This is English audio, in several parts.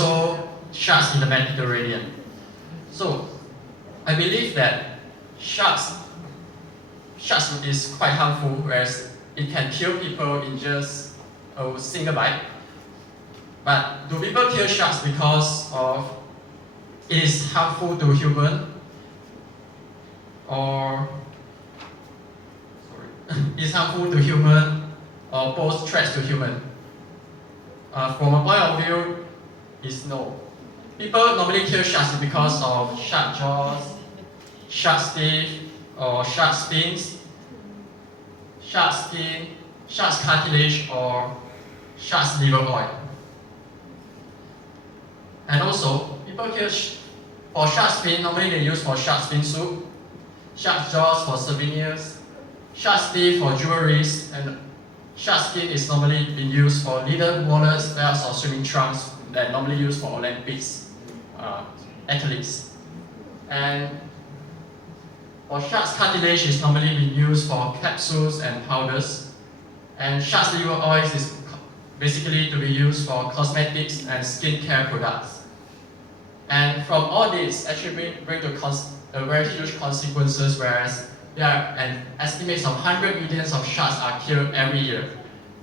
also sharks in the Mediterranean. So I believe that sharks is quite harmful, whereas it can kill people in just a single bite. But do people kill sharks because of it is harmful to human, or is harmful to human, or pose threats to human? From a point of view, is no. People normally kill sharks because of shark jaws, shark teeth, or shark fins, shark skin, shark's cartilage, or shark's liver oil. And also, people kill for shark's fin, normally they use for shark's fin soup, shark's jaws for souvenirs, shark's teeth for jewelries, and shark skin is normally being used for leather wallets, belts, or swimming trunks that normally used for Olympics athletes. And for shark's cartilage is normally being used for capsules and powders. And shark's liver oil is basically to be used for cosmetics and skincare products. And from all this, actually bring to very huge consequences, whereas there are an estimates of 100 millions of sharks are killed every year.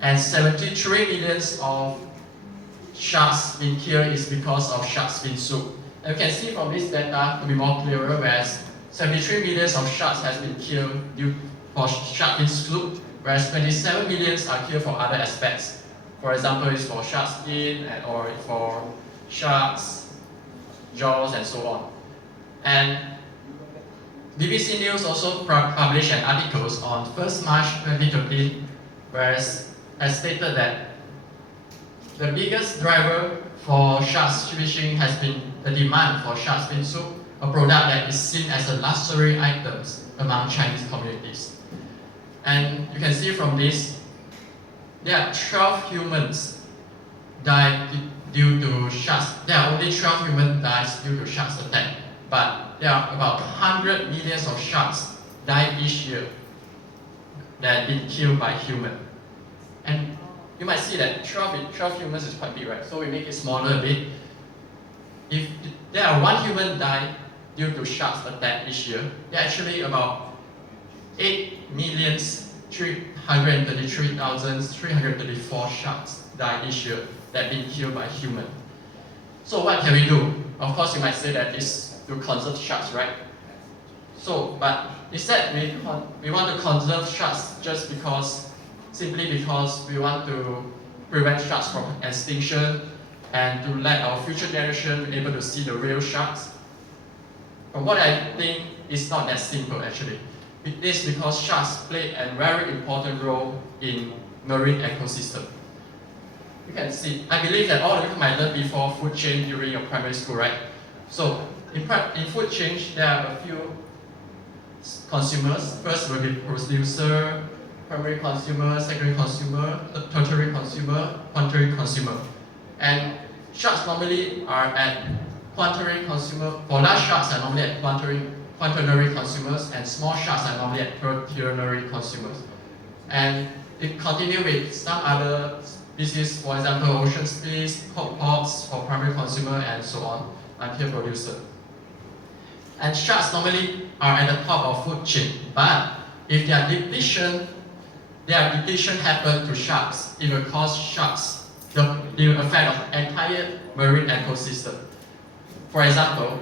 And 73 millions of sharks being killed is because of shark's fin soup. And you can see from this data to be more clearer, whereas 73 millions of sharks has been killed due for shark fin soup, whereas 27 millions are killed for other aspects. For example, it's for shark skin or for sharks, jaws, and so on. And BBC News also published an article on 1st March 2020, whereas has stated that the biggest driver for sharks fishing has been the demand for shark's fin soup, a product that is seen as a luxury item among Chinese communities. And you can see from this, there are 12 humans died due to sharks. There are only 12 humans died due to sharks attack, but there are about 100 millions of sharks die each year that have been killed by humans. And you might see that 12 humans is quite big, right? So we make it smaller a bit. If there are 1 human die due to sharks attack each year, there are actually about 8,333,334 sharks die each year that have been killed by humans. So what can we do? Of course, you might say that it's to conserve sharks, right? So, but instead we want to conserve sharks just simply because we want to prevent sharks from extinction and to let our future generation be able to see the real sharks. From what I think, it's not that simple actually. It is because sharks play a very important role in marine ecosystem. You can see, I believe that all of you might learn before food chain during your primary school, right? So, in food chain, there are a few consumers. First will be producer, primary consumer, secondary consumer, tertiary consumer, quaternary consumer. And sharks normally are at quaternary consumer. For large sharks are normally at quaternary consumers, and small sharks are normally at tertiary consumers. And it continue with some other species, for example, ocean species, copepods for primary consumer, and so on, until producer. And sharks normally are at the top of food chain, but if their depletion happen to sharks, it will cause sharks, it will affect the entire marine ecosystem. For example,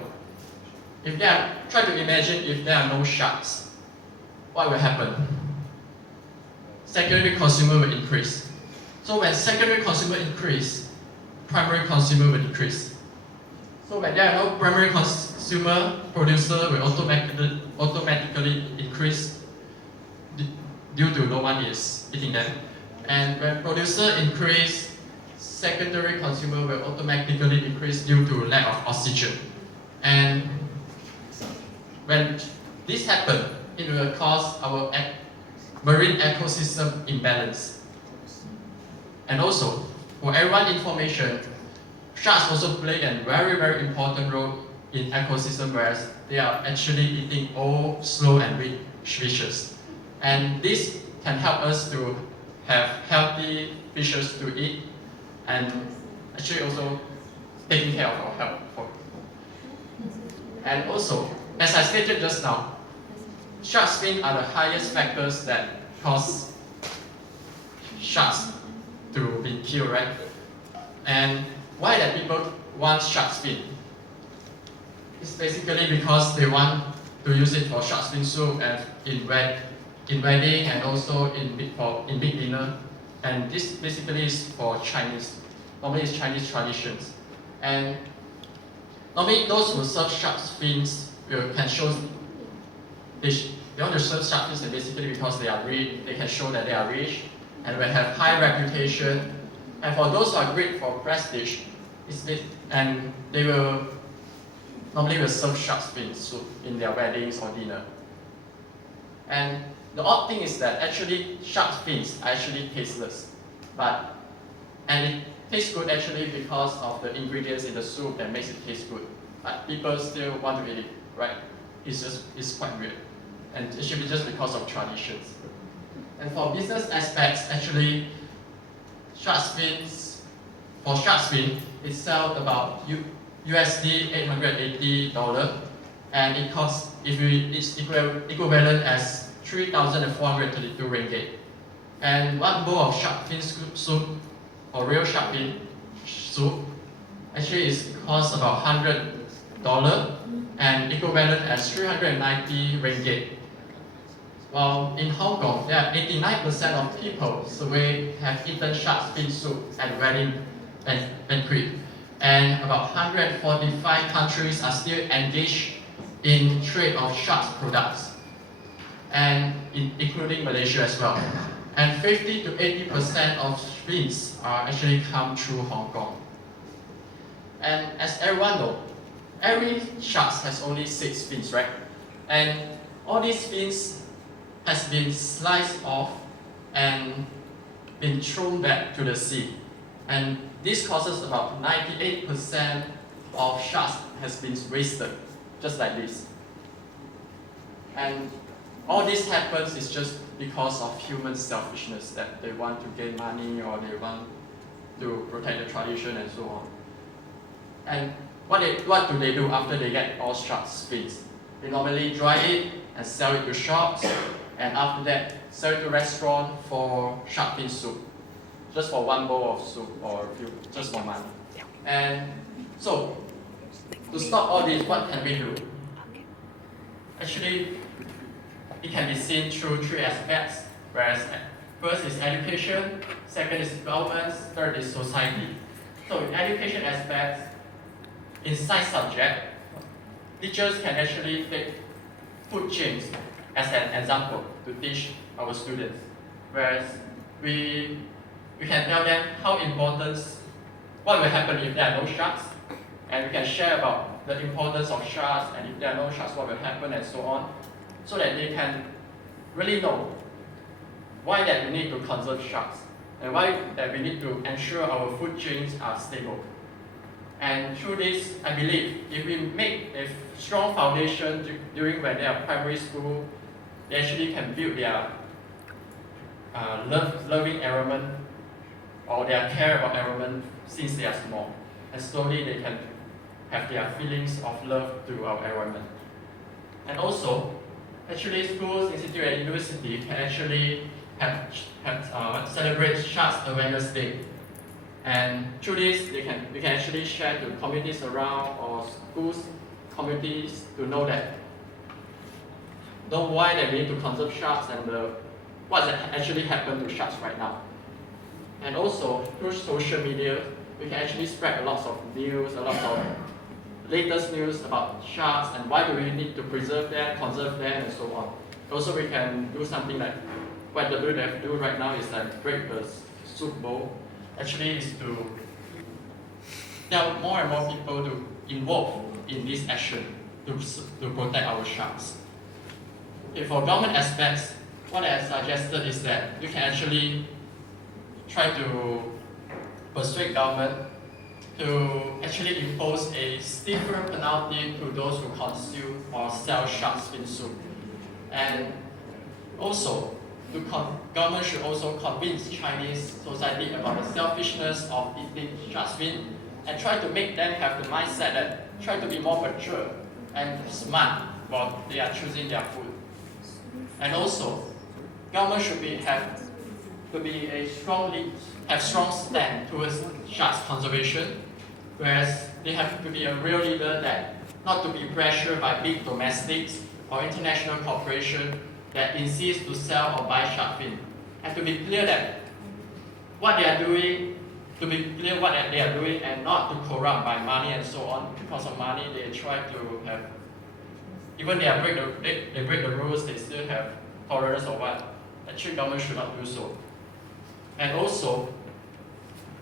try to imagine if there are no sharks, what will happen? Secondary consumer will increase. So when secondary consumer increase, primary consumer will decrease. So when there are no primary consumer, producer will automatically increase due to no one is eating them. And when producer increase, secondary consumer will automatically increase due to lack of oxygen. And when this happens, it will cause our marine ecosystem imbalance. And also, for everyone's information, sharks also play a very, very important role in ecosystem, whereas they are actually eating all slow and weak fishes. And this can help us to have healthy fishes to eat, and actually also taking care of our health. And also, as I stated just now, shark's fin are the highest factors that cause sharks to be killed, right? And why that people want shark's fin? It's basically because they want to use it for shark's fin soup and in wedding and also in big dinner. And this basically is for Chinese. Normally it's Chinese traditions. And normally those who serve shark's fins can show they want to serve shark fins basically because they are rich, they can show that they are rich and will have high reputation. And for those who are great for prestige, and they will normally serve shark's fin soup in their weddings or dinner. And the odd thing is that actually shark's fins are actually tasteless, and it tastes good actually because of the ingredients in the soup that makes it taste good. But people still want to eat it, right? It's quite weird. And it should be just because of traditions. And for business aspects, actually, shark's fin, it sells about USD $880, and it costs, it's equivalent as 3,432 ringgit. And one bowl of shark fin soup, or real shark fin soup, actually costs about $100 and equivalent as 390 ringgit. While in Hong Kong, there are 89% of people surveyed have eaten shark's fin soup at wedding banquet, and about 145 countries are still engaged in trade of shark's products, and including Malaysia as well. And 50 to 80% of fins are actually come through Hong Kong. And as everyone knows, every shark has only 6 fins, right? And all these fins has been sliced off and been thrown back to the sea. And this causes about 98% of sharks has been wasted, just like this. And all this happens is just because of human selfishness, that they want to gain money or they want to protect the tradition and so on. And what do they do after they get all shark's fins? They normally dry it and sell it to shops, and after that, sell it to restaurant for shark fin soup, just for one bowl of soup or a few, just for money. And so, to stop all this, what can we do? Actually, it can be seen through 3 aspects, whereas first is education, second is government, third is society. So in education aspects, in science subject, teachers can actually take food chains as an example to teach our students, whereas we can tell them how important, what will happen if there are no sharks, and we can share about the importance of sharks, and if there are no sharks, what will happen, and so on, so that they can really know why that we need to conserve sharks, and why that we need to ensure our food chains are stable. And through this, I believe, if we make a strong foundation during when they are primary school, they actually can build their loving environment, or their care about environment since they are small. And slowly they can have their feelings of love to our environment. And also, actually schools, institute and university can actually celebrate Sharks Awareness Day. And through this, we can actually share to communities around, or schools, communities, to know why they need to conserve sharks and what actually happened to sharks right now. And also, through social media, we can actually spread a lot of news, a lot of latest news about sharks and why do we need to preserve them, conserve them, and so on. Also, we can do something like what WWF do right now is like break the soup bowl. Actually, is to tell more and more people to involve in this action to protect our sharks. Okay, for government aspects, what I suggested is that you can actually try to persuade government to actually impose a stiffer penalty to those who consume or sell shark's fin soup. And also, government should also convince Chinese society about the selfishness of eating shark's fin, and try to make them have the mindset that try to be more mature and smart while they are choosing their food. And also, government should have strong stand towards sharks conservation, whereas they have to be a real leader that not to be pressured by big domestics or international corporations that insist to sell or buy shark fin, and to be clear that what they are doing, and not to corrupt by money and so on. Because of money, they try to have, even they break the rules, they still have tolerance or what. Actually, government should not do so. And also,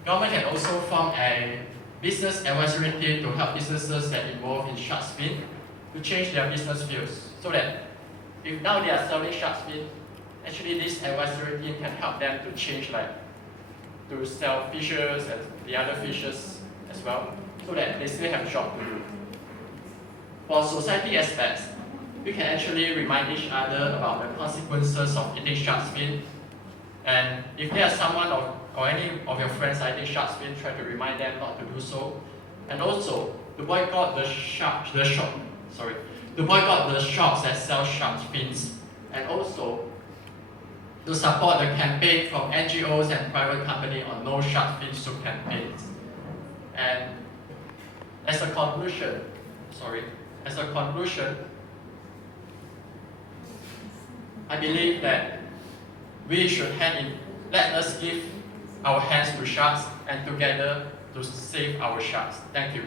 government can also form a business advisory team to help businesses that involve in shark fin to change their business fields, so that if now they are selling shark fin, actually this advisory team can help them to change, like to sell fishes and the other fishes as well, so that they still have a job to do. For society aspects, we can actually remind each other about the consequences of eating shark fin. And if there are someone or any of your friends are eating shark fin, try to remind them not to do so. And also, to boycott the shops that sell shark fins. And also, to support the campaign from NGOs and private companies on no shark fin soup campaigns. And as a conclusion, I believe that we should let us give our hands to sharks and together to save our sharks. Thank you.